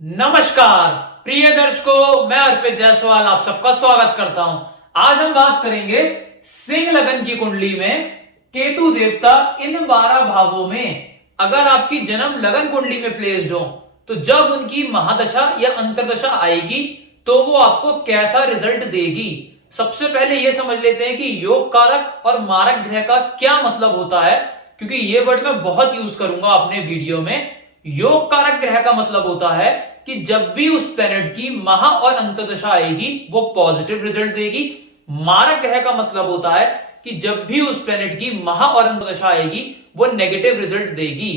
नमस्कार प्रिय दर्शकों, मैं अर्पित जायसवाल आप सबका स्वागत करता हूं। आज हम बात करेंगे सिंह लगन की कुंडली में केतु देवता इन 12 भावों में अगर आपकी जन्म लगन कुंडली में प्लेस्ड हो तो जब उनकी महादशा या अंतरदशा आएगी तो वो आपको कैसा रिजल्ट देगी। सबसे पहले यह समझ लेते हैं कि योग कारक और मारक ग्रह का क्या मतलब होता है, क्योंकि ये वर्ड मैं बहुत यूज करूंगा अपने वीडियो में। योग कारक ग्रह का मतलब होता है कि जब भी उस प्लेनेट की महा और अंतर्दशा आएगी वो पॉजिटिव रिजल्ट देगी। मारक ग्रह का मतलब होता है कि जब भी उस प्लेनेट की महा और अंतर्दशा आएगी वो नेगेटिव रिजल्ट देगी।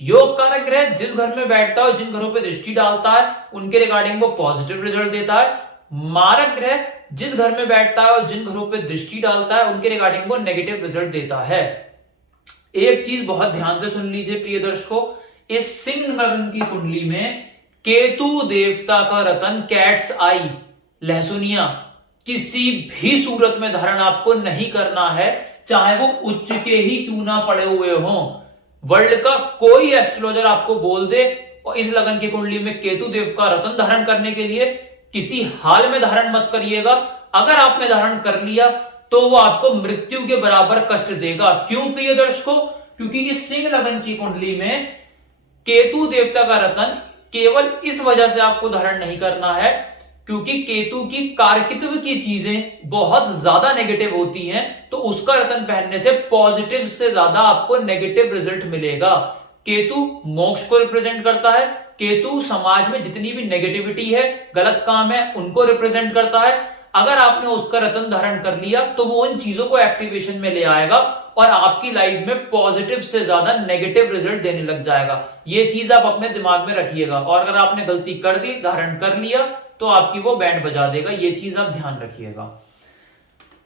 योग कारक ग्रह जिस घर में बैठता है, जिन घरों पर दृष्टि डालता है, उनके रिगार्डिंग वो पॉजिटिव रिजल्ट देता है। मारक ग्रह जिस घर में बैठता है और जिन घरों पर दृष्टि डालता है, उनके रिगार्डिंग वो नेगेटिव रिजल्ट देता है। एक चीज बहुत ध्यान से सुन लीजिए प्रिय दर्शकों, इस सिंह लगन की कुंडली में केतु देवता का रतन कैट्स आई लहसुनिया किसी भी सूरत में धारण आपको नहीं करना है, चाहे वो उच्च के ही क्यों ना पड़े हुए हों। वर्ल्ड का कोई एस्ट्रोलॉजर आपको बोल दे और इस लगन की कुंडली में केतु देव का रतन धारण करने के लिए किसी हाल में धारण मत करिएगा। अगर आपने धारण कर लिया तो वो आपको मृत्यु के बराबर कष्ट देगा। क्यों प्रिय दर्शकों? क्योंकि ये सिंह लगन की कुंडली में केतु देवता का रतन केवल इस वजह से आपको धारण नहीं करना है क्योंकि केतु की कारकित्व की चीजें बहुत ज्यादा नेगेटिव होती हैं, तो उसका रतन पहनने से पॉजिटिव से ज्यादा आपको नेगेटिव रिजल्ट मिलेगा। केतु मोक्ष को रिप्रेजेंट करता है। केतु समाज में जितनी भी नेगेटिविटी है, गलत काम है, उनको रिप्रेजेंट करता है। अगर आपने उसका रतन धारण कर लिया तो वो उन चीजों को एक्टिवेशन में ले आएगा और आपकी लाइफ में पॉजिटिव से ज्यादा नेगेटिव रिजल्ट देने लग जाएगा। ये चीज आप अपने दिमाग में रखिएगा और अगर आपने गलती कर दी, धारण कर लिया, तो आपकी वो बैंड बजा देगा। ये चीज आप ध्यान रखिएगा।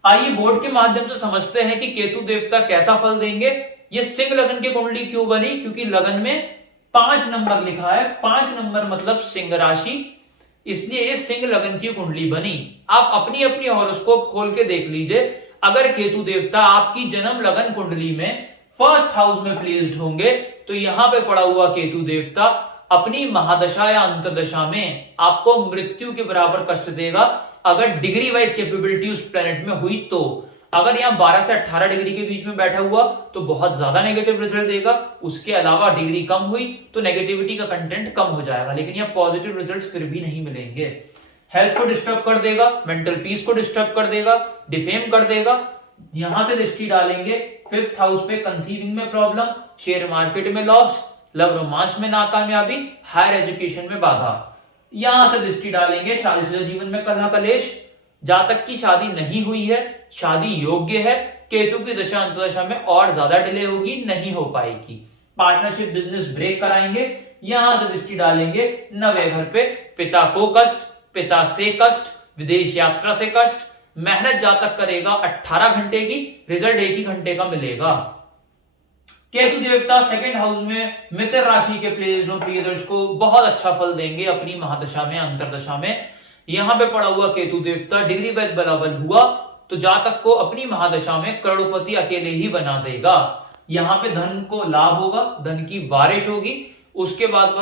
आइए बोर्ड के माध्यम से समझते हैं कि केतु देवता कैसा फल देंगे। ये सिंह लगन की कुंडली क्यों बनी? क्योंकि लगन में 5 नंबर लिखा है। 5 नंबर मतलब सिंह राशि, इसलिए ये सिंह लगन की कुंडली बनी। आप अपनी अपनी हॉरोस्कोप खोल के देख लीजिए। अगर केतु देवता आपकी जन्म लगन कुंडली में फर्स्ट हाउस में प्लेस्ड होंगे तो यहां पे पड़ा हुआ केतु देवता अपनी महादशा या अंतरदशा में आपको मृत्यु के बराबर कष्ट देगा। अगर डिग्री वाइज कैपेबिलिटी उस प्लेनेट में हुई तो अगर यहाँ 12 से 18 डिग्री के बीच में बैठा हुआ तो बहुत ज्यादा नेगेटिव रिजल्ट देगा। उसके अलावा डिग्री कम हुई तो नेगेटिविटी का कंटेंट कम हो जाएगा, लेकिन यहाँ पॉजिटिव रिजल्ट्स फिर भी नहीं मिलेंगे। हेल्थ को डिस्टर्ब कर देगा, मेंटल पीस को डिस्टर्ब कर देगा, डिफेम कर देगा। यहां से दृष्टि डालेंगे 5th हाउस पे, कंसीविंग में प्रॉब्लम, शेयर मार्केट में लॉस, लव रोमांस में नाकामयाबी, हायर एजुकेशन में बाधा। यहां से दृष्टि डालेंगे शादीशुदा जीवन में कलह कलेश। जहां तक की शादी नहीं हुई है, शादी योग्य है, केतु की दशा अंतदशा में और ज्यादा डिले होगी, नहीं हो पाएगी। पार्टनरशिप बिजनेस ब्रेक कराएंगे। यहां से दृष्टि डालेंगे 9वें घर पे, पिता को कष्ट, पिता से कष्ट, विदेश यात्रा से कष्ट। मेहनत जातक करेगा 18 घंटे की, रिजल्ट 1 ही घंटे का मिलेगा। केतु देवता 2nd हाउस में मित्र राशि के प्लेस्ड हो प्रिय दर्शकों, बहुत अच्छा फल देंगे अपनी महादशा में, अंतरदशा में। यहां पे पड़ा हुआ केतु देवता डिग्री वाइज बराबर हुआ तो जातक को अपनी महादशा में करोड़पति अकेले ही बना देगा। यहां पे धन को लाभ होगा, धन की बारिश होगी। उसके बाद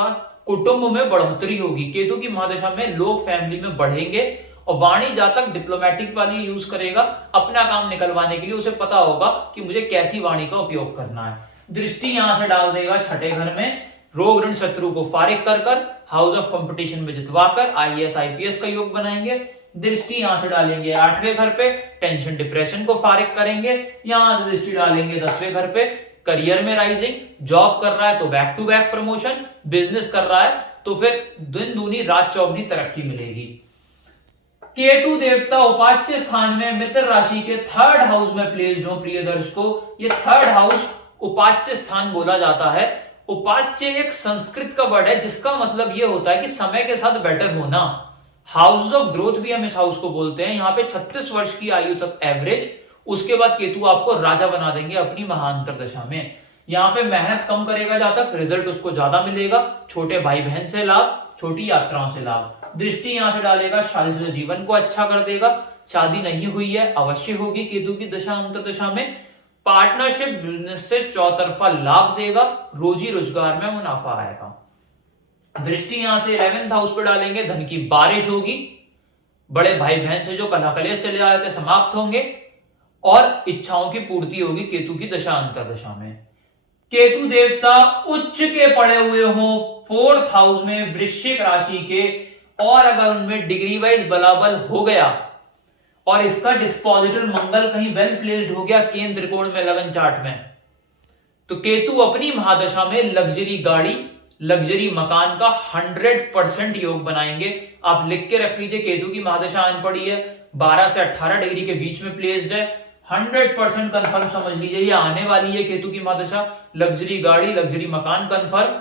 कुटुंब में बढ़ोतरी होगी। केतु की महादशा में लोग फैमिली में बढ़ेंगे और वाणी जातक डिप्लोमेटिक वाली यूज करेगा अपना काम निकलवाने के लिए। उसे पता होगा कि मुझे कैसी वाणी का उपयोग करना है। दृष्टि यहां से डाल देगा 6ठे घर में, रोग ऋण शत्रु को फारिग कर कर, हाउस ऑफ कंपटीशन में जितवाकर आईएएस आईपीएस का योग बनाएंगे। दृष्टि यहां से डालेंगे 8वें घर पे, टेंशन डिप्रेशन को फारिग करेंगे। यहां से दृष्टि डालेंगे 10वें घर पे, करियर में राइजिंग, जॉब कर रहा है तो back to back promotion, business कर रहा है तो फिर दिन दूनी रात चौगनी तरक्की मिलेगी। केतु देवता उपाच्य स्थान में मित्र राशि के 3rd हाउस में प्लेस्ड हो प्रिय दर्शकों। ये 3rd हाउस उपाच्य स्थान बोला जाता है। उपाच्य एक संस्कृत का वर्ड है जिसका मतलब यह होता है कि समय के साथ बेटर होना। हाउस ऑफ ग्रोथ भी हम इस हाउस को बोलते हैं। यहाँ पे 36 वर्ष की आयु तक एवरेज, उसके बाद केतु आपको राजा बना देंगे अपनी महाअंतरदशा में। यहाँ पे मेहनत कम करेगा जातक, रिजल्ट उसको ज्यादा मिलेगा। छोटे भाई बहन से लाभ, छोटी यात्राओं से लाभ। दृष्टि यहां से डालेगा शादीशुदा जीवन को अच्छा कर देगा। शादी नहीं हुई है, अवश्य होगी केतु की दशा अंतरदशा में। पार्टनरशिप बिजनेस से चौतरफा लाभ देगा, रोजी रोजगार में मुनाफा आएगा। दृष्टि यहां से 11th हाउस पे डालेंगे, धन की बारिश होगी, बड़े भाई बहन से जो कलह कलेश चले आ रहे थे समाप्त होंगे और इच्छाओं की पूर्ति होगी केतु की दशा अंतरदशा में। केतु देवता उच्च के पड़े हुए हो 4th हाउस में वृश्चिक राशि के, और अगर उनमें डिग्री वाइज बलाबल हो गया और इसका डिस्पोजिटर मंगल कहीं वेल प्लेस्ड हो गया केंद्र त्रिकोण में लगन चार्ट में, तो केतु अपनी महादशा में लग्जरी गाड़ी लग्जरी मकान का 100% योग बनाएंगे। आप लिख के रख लीजिए, केतु की महादशा आन पड़ी है, 12 से 18 डिग्री के बीच में प्लेस्ड है, 100% कंफर्म समझ लीजिए ये आने वाली है केतु की महादशा। लग्जरी गाड़ी लग्जरी मकान कंफर्म,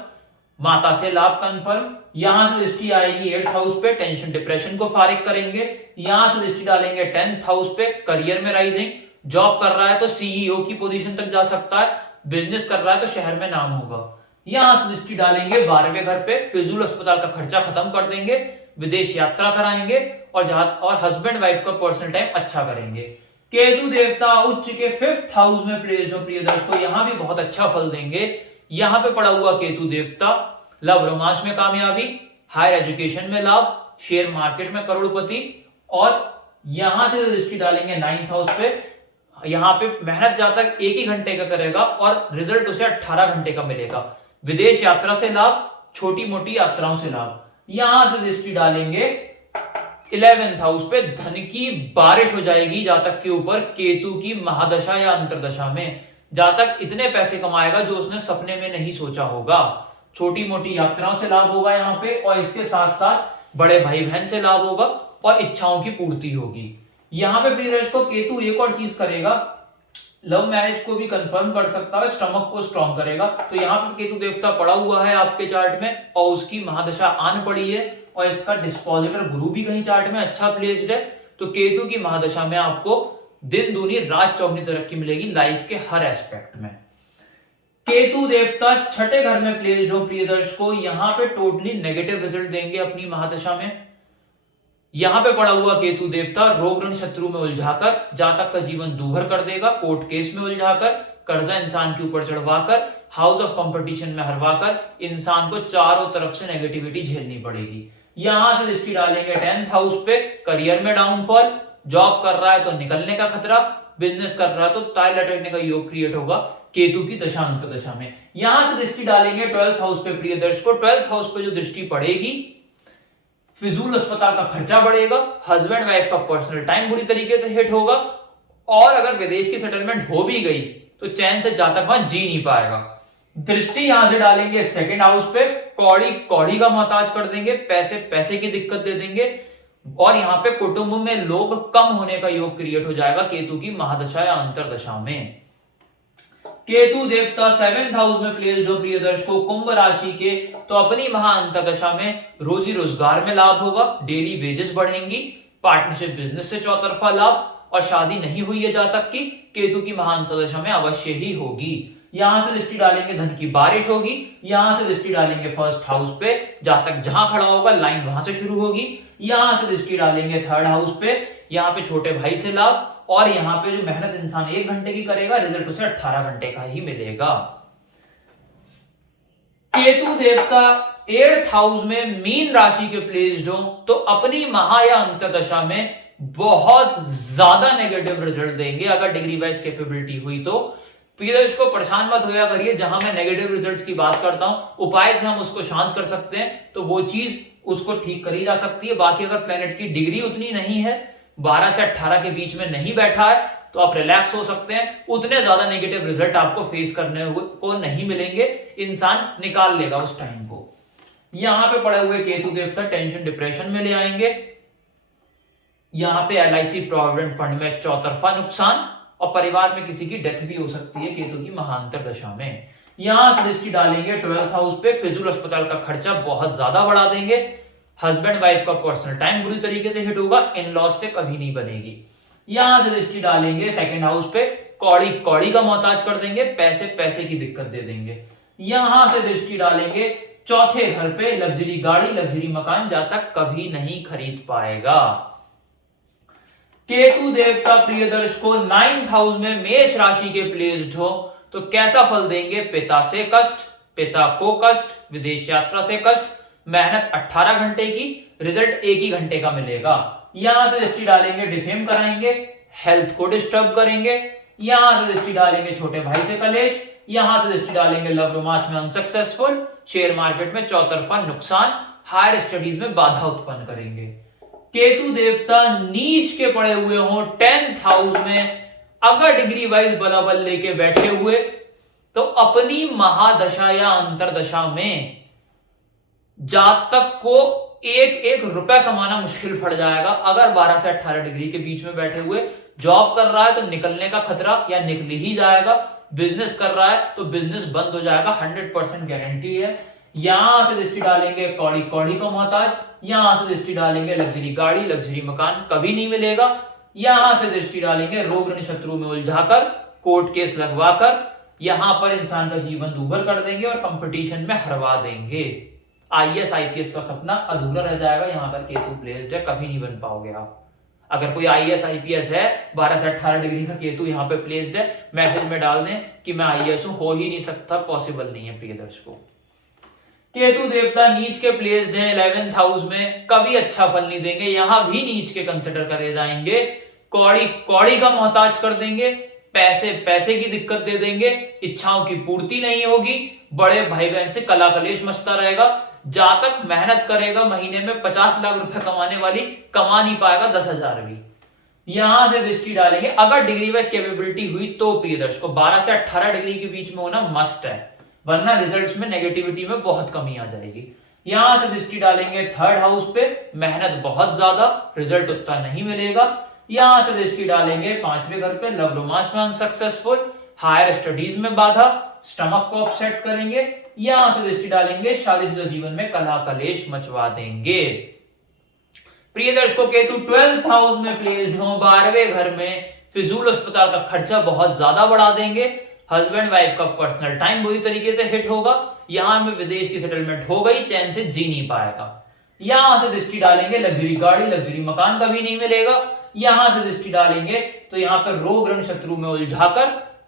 माता से लाभ कंफर्म। यहां से दृष्टि आएगी 8th हाउस पे, टेंशन डिप्रेशन को फारिग करेंगे। यहां से दृष्टि डालेंगे 10th हाउस पे, करियर में राइजिंग, जॉब कर रहा है तो सीईओ की पोजीशन तक जा सकता है, बिजनेस कर रहा है तो शहर में नाम होगा। यहां से दृष्टि डालेंगे 12वें घर पे, फिजूल अस्पताल का खर्चा खत्म कर देंगे, विदेश यात्रा कराएंगे और हस्बैंड वाइफ का पर्सनल टाइम अच्छा करेंगे। केतु देवता उच्च के 5th हाउस में प्लेस्ड हो प्रिय दर्शकों, यहां भी बहुत अच्छा फल देंगे। यहां पे पड़ा हुआ केतु देवता लव रोमांस में कामयाबी, हायर एजुकेशन में लाभ, शेयर मार्केट में करोड़पति, और यहां से दृष्टि डालेंगे 9th हाउस पे, यहां पे मेहनत जातक 1 ही घंटे का करेगा और रिजल्ट उसे 18 घंटे का मिलेगा। विदेश यात्रा से लाभ, छोटी मोटी यात्राओं से लाभ। यहां से दृष्टि डालेंगे 11th हाउस पे, धन की बारिश हो जाएगी जातक के ऊपर केतु की महादशा या अंतरदशा में। जातक इतने पैसे कमाएगा जो उसने सपने में नहीं सोचा होगा। छोटी मोटी यात्राओं से लाभ होगा यहाँ पे, और इसके साथ साथ बड़े भाई बहन से लाभ होगा और इच्छाओं की पूर्ति होगी। यहाँ पे प्रिय दर्शकों केतु एक और चीज करेगा, लव मैरिज को भी कंफर्म कर सकता है, स्टमक को स्ट्रॉन्ग करेगा। तो यहाँ पे केतु देवता पड़ा हुआ है आपके चार्ट में और उसकी महादशा आन पड़ी है, और इसका डिस्पोजिटर गुरु भी कहीं चार्ट में अच्छा प्लेस्ड है। तो केतु की महादशा में आपको दिन दूनी रात चौगनी तरक्की मिलेगी लाइफ के हर एस्पेक्ट में। केतु देवता 6ठे घर में प्लेस्ड हो प्रिय दर्शकों, यहां पे टोटली नेगेटिव रिजल्ट देंगे अपनी महादशा में। यहां पे पड़ा हुआ केतु देवता रोग ऋण शत्रु में उलझाकर जातक का जीवन दूभर कर देगा, कोर्ट केस में उलझाकर, कर्जा इंसान के ऊपर चढ़वाकर, हाउस ऑफ कंपटीशन में हरवाकर इंसान को चारों तरफ से नेगेटिविटी झेलनी पड़ेगी। यहां से दृष्टि डालेंगे 10th हाउस पे, करियर में डाउनफॉल, जॉब कर रहा है तो निकलने का खतरा, बिजनेस कर रहा है तो टाइल लटकने का योग क्रिएट होगा केतु की दशा अंतरदशा में। यहां से दृष्टि डालेंगे 12th हाउस पे प्रिय दर्शकों, 12th हाउस पे जो दृष्टि पड़ेगी फिजूल अस्पताल का खर्चा बढ़ेगा, हस्बैंड वाइफ का पर्सनल टाइम बुरी तरीके से हिट होगा, और अगर विदेश की सेटलमेंट हो भी गई तो चैन से जातक वहां जी नहीं पाएगा। दृष्टि यहां से डालेंगे 2nd हाउस पे, कौड़ी कौड़ी का मोहताज कर देंगे, पैसे पैसे की दिक्कत दे देंगे, और यहां पे कुटुंब में लोग कम होने का योग क्रिएट हो जाएगा केतु की महादशा या अंतरदशा में। केतु देवता 7th हाउस में प्लेस्ड हो प्रिय दर्शकों कुंभ राशि के, तो अपनी महा अंतरदशा में रोजी रोजगार में लाभ होगा, डेली वेजेस बढ़ेंगी, पार्टनरशिप बिजनेस से चौतरफा लाभ, और शादी नहीं हुई है जातक की केतु की महा अंतरदशा में अवश्य ही होगी। यहां से दृष्टि डालेंगे धन की बारिश होगी। यहां से दृष्टि डालेंगे 1st हाउस पे, जातक जहां खड़ा होगा लाइन वहां से शुरू होगी। यहां से दृष्टि डालेंगे 3rd हाउस पे, यहाँ पे छोटे भाई से लाभ, और यहां पे जो मेहनत इंसान 1 घंटे की करेगा रिजल्ट उसे 18 घंटे का ही मिलेगा। केतु देवता 8th हाउस में मीन राशि के प्लेस्ड हो, तो अपनी महा या अंतरदशा में बहुत ज्यादा नेगेटिव रिजल्ट देंगे अगर डिग्री वाइज कैपेबिलिटी हुई तो। पीरियड्स को परेशान मत होया करिए, जहां मैं नेगेटिव रिजल्ट्स की बात करता हूं उपाय से हम उसको शांत कर सकते हैं तो वो चीज उसको ठीक करी जा सकती है। बाकी अगर प्लेनेट की डिग्री उतनी नहीं है, 12 से 18 के बीच में नहीं बैठा है, तो आप रिलैक्स हो सकते हैं। उतने ज्यादा नेगेटिव रिजल्ट आपको फेस करने को नहीं मिलेंगे, इंसान निकाल लेगा उस टाइम को। यहां पे पड़े हुए केतु देवता टेंशन डिप्रेशन में ले आएंगे। यहां पे LIC प्रोविडेंट फंड में चौतरफा नुकसान, और परिवार में किसी की डेथ भी हो सकती है केतु की महांतर दशा में। यहां से दृष्टि डालेंगे 12th हाउस पे, फिजूल अस्पताल का खर्चा बहुत ज्यादा बढ़ा देंगे, हस्बैंड वाइफ का पर्सनल टाइम बुरी तरीके से हिट होगा, इन लॉज से कभी नहीं बनेगी। यहां से दृष्टि डालेंगे 2nd हाउस पे, कौड़ी कौड़ी का मोहताज कर देंगे, पैसे पैसे की दिक्कत दे देंगे। यहां से दृष्टि डालेंगे 4थे घर पे, लग्जरी गाड़ी लग्जरी मकान जातक कभी नहीं खरीद पाएगा। केतु देवता प्रिय दर्शकों 9th हाउस में मेष राशि के प्लेस्ड हो, तो कैसा फल देंगे? पिता से कष्ट, पिता को कष्ट, विदेश यात्रा से कष्ट, मेहनत 18 घंटे की, रिजल्ट 1 ही घंटे का मिलेगा। यहां से दृष्टि डालेंगे डिफेम कराएंगे, हेल्थ को डिस्टर्ब करेंगे। यहां से दृष्टि डालेंगे छोटे भाई से कलेश। यहां से दृष्टि डालेंगे लव रोमांस में अनसक्सेसफुल, शेयर मार्केट में चौतरफा नुकसान, हायर स्टडीज में बाधा उत्पन्न करेंगे। केतु देवता नीच के पड़े हुए हो 10th हाउस में, अगर डिग्री वाइज बलाबल लेके बैठे हुए, तो अपनी महादशा या अंतरदशा में जातक को एक एक रुपया कमाना मुश्किल पड़ जाएगा। अगर 12 से 18 डिग्री के बीच में बैठे हुए जॉब कर रहा है तो निकलने का खतरा या निकल ही जाएगा, बिजनेस कर रहा है तो बिजनेस बंद हो जाएगा, 100% गारंटी है। यहां से दृष्टि डालेंगे कौड़ी कौड़ी को मोहताज, यहां से दृष्टि डालेंगे लग्जरी गाड़ी लग्जरी मकान कभी नहीं मिलेगा। यहां से दृष्टि डालेंगे रोग ऋण शत्रु में उलझाकर, कोर्ट केस लगवाकर, यहां पर इंसान का जीवन दूभर कर देंगे और कंपटीशन में हरवा देंगे। आईएएस आईपीएस का सपना अधूरा रह जाएगा। यहां पर केतु प्लेस्ड है, कभी नहीं बन पाओगे आप। अगर कोई आईएएस आईपीएस है, 12 से 18 डिग्री का केतु यहां पे प्लेस्ड है, मैसेज में डाल दें कि मैं आईएएस हूं, हो ही नहीं सकता, पॉसिबल नहीं है प्रिय दर्शकों। केतु देवता नीच के प्लेस्ड हैं 11th हाउस में, कभी अच्छा फल नहीं देंगे, यहां भी नीच के कंसिडर करे जाएंगे। कौड़ी कौड़ी का मोहताज कर देंगे, पैसे पैसे की दिक्कत दे देंगे, इच्छाओं की पूर्ति नहीं होगी, बड़े भाई बहन से कला कलेश मचता रहेगा। जातक मेहनत करेगा, महीने में 50 लाख रुपए कमाने वाली कमा नहीं पाएगा 10,000 भी। यहां से दृष्टि डालेंगे, अगर डिग्री वाइज कैपेबिलिटी हुई तो प्रिय दर्शकों 12 से 18 डिग्री के बीच में होना मस्ट है, वरना रिजल्ट्स में नेगेटिविटी में बहुत कमी आ जाएगी। यहां से दृष्टि डालेंगे 3rd हाउस पे, मेहनत बहुत ज्यादा, रिजल्ट उतना नहीं मिलेगा। यहां से दृष्टि डालेंगे 5वें घर पे, लव रोमांस में अनसक्सेसफुल, हायर स्टडीज में बाधा, स्टमक को अपसेट करेंगे। यहां से दृष्टि डालेंगे शादीशुदा जीवन में कलह कलेश मचवा देंगे। प्रिय दर्शकों केतु 12th हाउस में प्लेस्ड हो 12वें घर में, फिजूल अस्पताल का खर्चा बहुत ज्यादा बढ़ा देंगे। हस्बैंड वाइफ का पर्सनल टाइम बुरी तरीके से हिट होगा। यहां में विदेश की सेटलमेंट हो गई, चैन से जी नहीं पाएगा। यहां से दृष्टि डालेंगे लग्जरी गाड़ी लग्जरी मकान कभी नहीं मिलेगा। यहां से दृष्टि डालेंगे तो यहां पर रोग ऋण शत्रु में उलझाकर,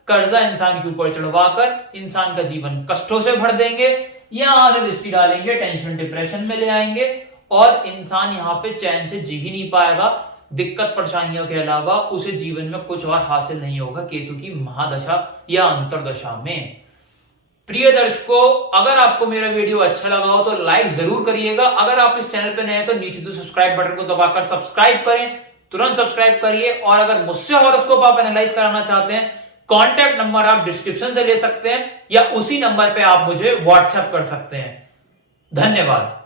कर्जा इंसान के ऊपर चढ़वाकर इंसान का जीवन कष्टों से भर देंगे। यहां से दृष्टि डालेंगे टेंशन डिप्रेशन में ले आएंगे और इंसान यहां पे चैन से जी ही नहीं पाएगा। दिक्कत परेशानियों के अलावा उसे जीवन में कुछ और हासिल नहीं होगा केतु की महादशा या अंतरदशा में। प्रिय दर्शकों, अगर आपको मेरा वीडियो अच्छा लगा हो तो लाइक जरूर करिएगा। अगर आप इस चैनल पर नए हैं तो नीचे तो सब्सक्राइब बटन को दबाकर सब्सक्राइब करें, तुरंत सब्सक्राइब करिए। और अगर मुझसे हॉरोस्कोप आप एनालाइज कराना चाहते हैं, कॉन्टैक्ट नंबर आप डिस्क्रिप्शन से ले सकते हैं या उसी नंबर पे आप मुझे व्हाट्सएप कर सकते हैं। धन्यवाद।